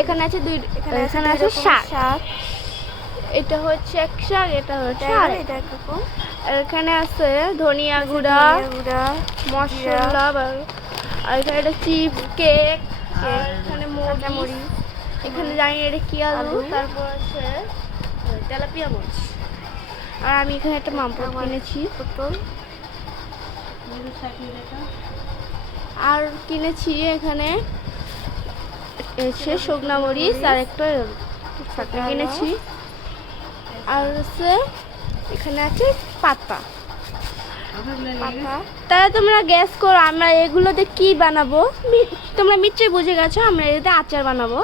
এখানে আছে শাক, এটা হচ্ছে এক শাক, এটা হচ্ছে এখানে আছে ধনিয়া গুঁড়া, মশলা, আর এখানে একটা চিপস, কেক, এখানে মরিচ, এখানে জানি এটা কি আলু, তারপর আছে তেলাপিয়া মাছ। আর আমি এখানে একটা মামপট কিনেছি, আর কিনেছি এখানে শুকনা মরিচ আর একটা শাকটা কিনেছি। আর হচ্ছে এখানে আছে পাতা। তাহলে তোমরা গ্যাস করো আমরা এগুলোতে কি বানাবো। তোমরা নিশ্চয়ই বুঝে গেছো আমরা এতে আচার বানাবো।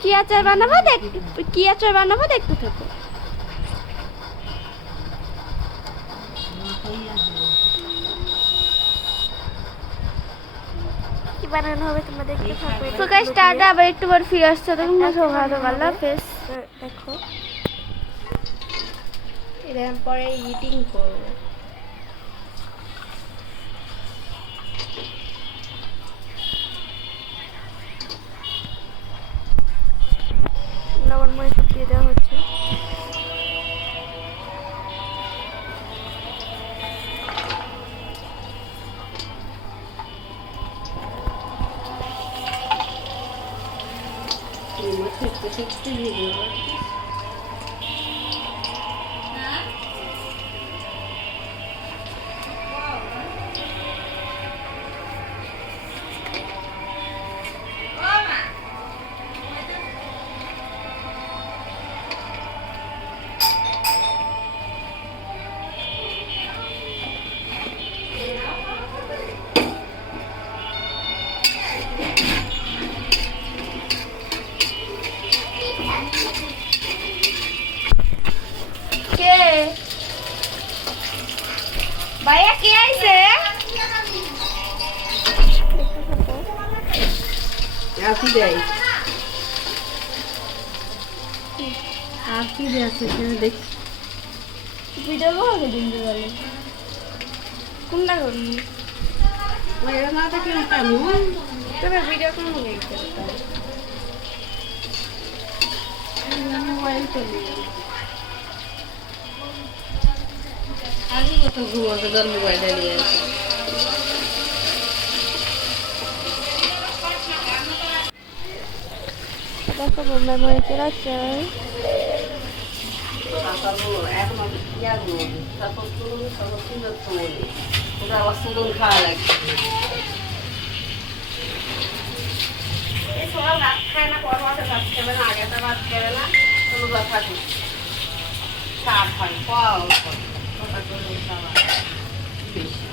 কি আচার বানাবো দেখতে থাকো। কি বানানো হবে তোমরা দেখতে থাকো। তো গাইস টাটা, আবার একটু পর ফিরে আসছে। তোমরা সবাই ভালো আল্লাহ হাফেজ। দেখো এরকম পরে ইটিং করব। লবণ মরিচ দিয়ে দেওয়া হচ্ছে। ভাইয়া কে আইছে? আপনি দেয় আপনি আছে দেখ ভিডিও করো দিন দিবালে কোনটা করবি? ওই না তো কি কামু তবে ভিডিও কোন নিয়ে করতে মোবাইল চলে আগে কত ঘুমাতে দর মোবাইল নিয়ে দেখো বোম্বাই মরিচের আচার। খাওয়া লাগে ভাত খায় না, পর ভাত খাবে না, আগে ভাত খাবে না, কোনো কথা নেই। শাক হয় ফল বেশি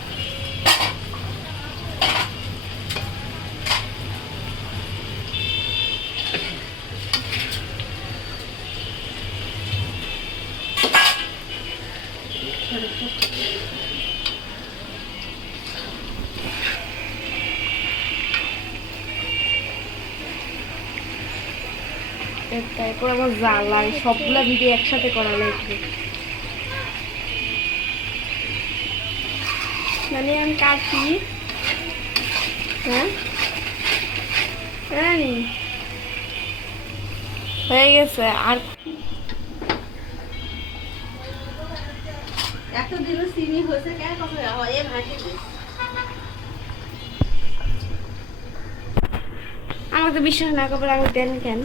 তারপর আমার জ্বালা সবগুলা ভিডিও একসাথে করা লাগবে। মানে আমি কাটি হয়ে গেছে। আর এতদিনও চিনি হয়েছে কেন কথা এ ভাজি আমাকে বিশ্বাস না করলে আমি দেন কেন?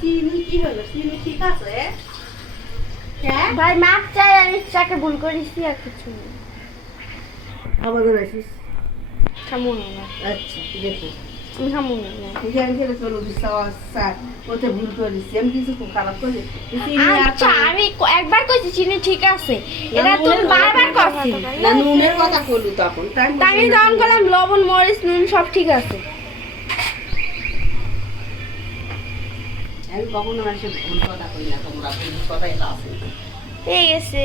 চিনি কি হলো? চিনি ঠিক আছে? হ্যাঁ ভাই মাপ চাই, আমি চাকে ভুল করেছি আর কিছু না। আবার আসিস কেমন না? আচ্ছা দেখো আমি খামু না এখানে খেলে চলো স্যার ওতে ভুল করেছি আমি কিছু খুব খারাপ করি আচ্ছা আমি একবার কইছি চিনি ঠিক আছে এটা তুমি বারবার করছি না নুনের কথা কইলু তখন তাই আমি যখন করলাম লবণ মরিচ নুন সব ঠিক আছে আমি কখনো মানুষের ভুল কথা কই না তোমরা ভুল কথাই আছে ঠিক আছে